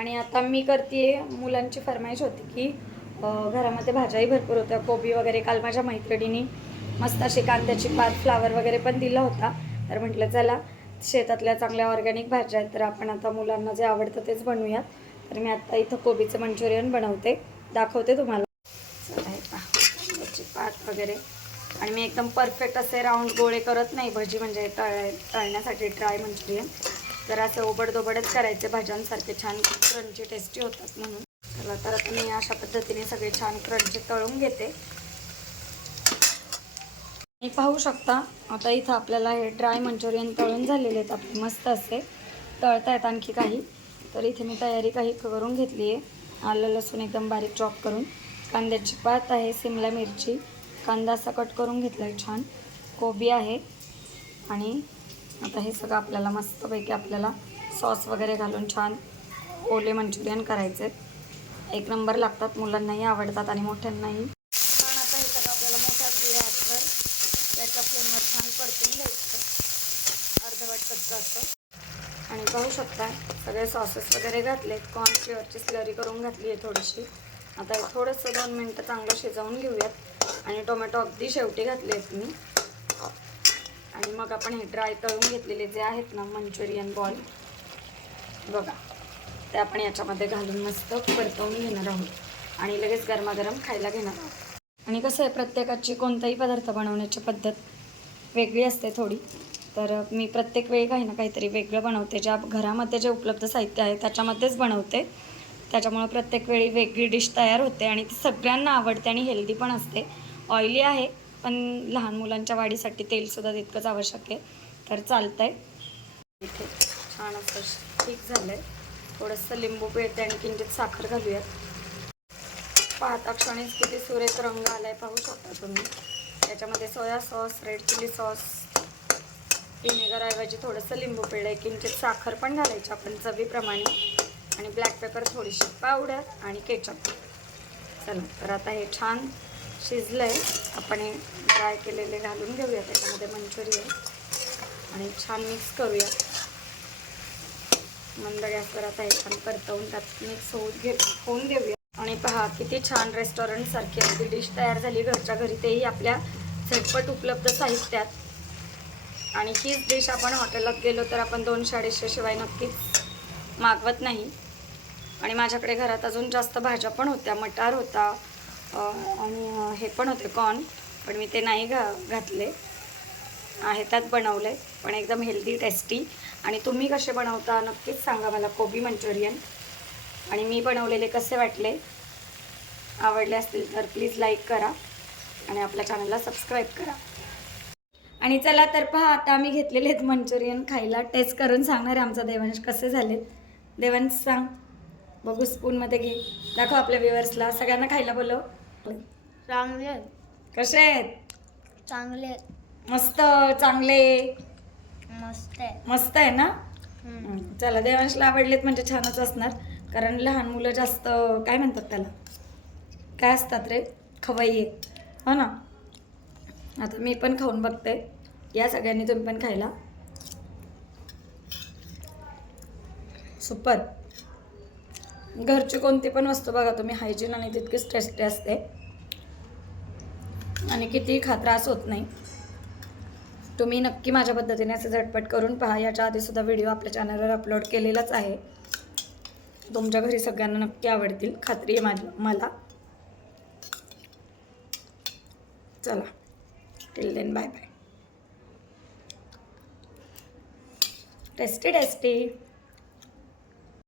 आणि आता मी करते मुलांची फरमाईश होती की घरामध्ये भाज्याही भरपूर होत्या. कोबी वगैरे काल माझ्या मैत्रिणीने मस्त अशी कांद्याची पात फ्लावर वगैरे पण दिला होता. तर म्हटलं चला शेतातल्या चांगल्या ऑर्गॅनिक भाज्या आहेत तर आपण आता मुलांना जे आवडतं तेच बनवूयात. तर मी आता इथं कोबीचं मंचुरियन बनवते. दाखवते तुम्हाला. पात वगैरे. आणि मी एकदम परफेक्ट असे राऊंड गोळे करत नाही. भजी म्हणजे तळ तळण्यासाठी ड्राय मंचुरियन. तर असं ओबडदोबडच करायचे. भाज्यांसारखे छान क्रंची टेस्टी होतात म्हणून. चला तर आता मी अशा पद्धतीने सगळे छान क्रंची तळून घेते. मी पाहू शकता आता इथं आपल्याला हे ड्राय मंचुरियन तळून झालेले आहेत. आपले मस्त असे तळतायत आणखी काही. तर इथे मी तयारी काही करून घेतली आहे. आलं लसूण एकदम बारीक चॉप करून. कांद्याची पात आहे सिमला मिरची. कांदा असा कट करून घेतला आहे छान. कोबी आहे. आणि आता हे सगळं आपल्याला मस्तपैकी आपल्याला सॉस वगैरे घालून छान ओले मंचुरियन करायचे एक नंबर लागतात मुलांनाही आवडतात आणि मोठ्यांनाही. छान आता हे सगळं आपल्याला मोठ्या गॅसवर त्याच्या फ्लेमवर छान परतून घ्यायचं. अर्धवट कच्चं असतं आणि पाहू शकता सगळे सॉसेस वगैरे घातलेत. कॉर्नफ्युअरची स्लरी करून घातली आहे थोडीशी. आता हे थोडंसं दोन मिनटं चांगलं शिजवून घेऊयात. आणि टोमॅटो अगदी शेवटी घातले आहेत मी. आणि मग आपण हे ड्राय तळून घेतलेले जे आहेत ना मंचुरियन बॉल बघा. ते आपण याच्यामध्ये घालून मस्त परतवून घेणार आहोत. आणि लगेच गरमागरम खायला घेणार आहोत. आणि कसं आहे प्रत्येकाची कोणताही पदार्थ बनवण्याची पद्धत वेगळी असते थोडी. तर मी प्रत्येक वेळी काही ना काहीतरी वेगळं बनवते. ज्या घरामध्ये जे उपलब्ध साहित्य आहे त्याच्यामध्येच बनवते. त्याच्यामुळं प्रत्येक वेळी वेगळी डिश तयार होते आणि ती सगळ्यांना आवडते आणि हेल्दी पण असते. ऑइली आहे पण लहान मुलांच्या वाढीसाठी तेलसुद्धा तितकंच आवश्यक आहे. तर चालतं आहे इथे छान असं ठीक झालं आहे थोडंसं लिंबू पिळते आणि किंचित साखर घालूयात. पाहता क्षणीच किती सुरेख रंग आला आहे पाहू शकता तुम्ही. त्याच्यामध्ये soya sauce red chilli sauce विनेगरऐवजी थोडंसं लिंबू पिळलं किंचित साखर पण घालायची आपण चवीप्रमाणे. आणि ब्लॅक पेपर थोडीशी पावडर आणि केचप. चला तर आता हे छान शिजलं आहे आपण हे ड्राय केलेले घालून घेऊया त्याच्यामध्ये मंचुरियन. आणि छान मिक्स करूया. मंद गॅसवर आता हे छान परतवून त्यात मिक्स होऊ घे होऊन देऊया आणि पहा किती छान रेस्टॉरंटसारखी अगदी डिश तयार झाली. घरच्या घरी तेही आपल्या झटपट उपलब्ध साहित्यात. आणि हीच डिश आपण हॉटेलात गेलो तर आपण दोनशे अडीचशे शिवाय नक्कीच मागवत नाही. आणि माझ्याकडे घरात अजून जास्त भाज्या पण होत्या. मटार होता आणि हे पण होते कॉर्न पण मी ते नाही घा घातले. आहे त्यात बनवले पण एकदम हेल्दी टेस्टी आणि तुम्ही कसे बनवता नक्कीच सांगा मला. कोबी मंचुरियन. आणि मी बनवलेले कसे वाटले? आवडले असतील तर प्लीज लाईक करा. आणि आपल्या चॅनलला सबस्क्राईब करा. आणि चला तर पहा आता आम्ही घेतलेले आहेत मंचुरियन खायला. टेस्ट करून सांगणार आहे आमचा देवंश कसे झालेत. देवंश सांग. बघू स्पूनमध्ये घे. दाखव आपल्या व्ह्युअर्सला सगळ्यांना खायला बोलव. चांगले कसे आहेत? चांगले मस्त चांगले? मस्त आहे मस्त आहे ना? चला देवांशला आवडलेत म्हणजे छानच असणार. कारण लहान मुलं जास्त काय म्हणतात त्याला? काय असतात रे? खवय्ये हो ना? आता मी पण खाऊन बघते. या सगळ्यांनी तुम्ही पण खायला. सुपर. घरची कोणती पण वस्तू बघा तुम्ही हायजीन आणि तितकीच टेस्टी असते. आणि कितीही खा त्रास होत नाही. तुम्ही नक्की माझ्या पद्धतीने असे झटपट करून पहा. याच्या आधीसुद्धा व्हिडिओ आपल्या चॅनलवर अपलोड केलेलाच आहे. तुमच्या घरी सगळ्यांना नक्की आवडतील. खात्री आहे माझी मला. चला. Till then bye bye tasty tasty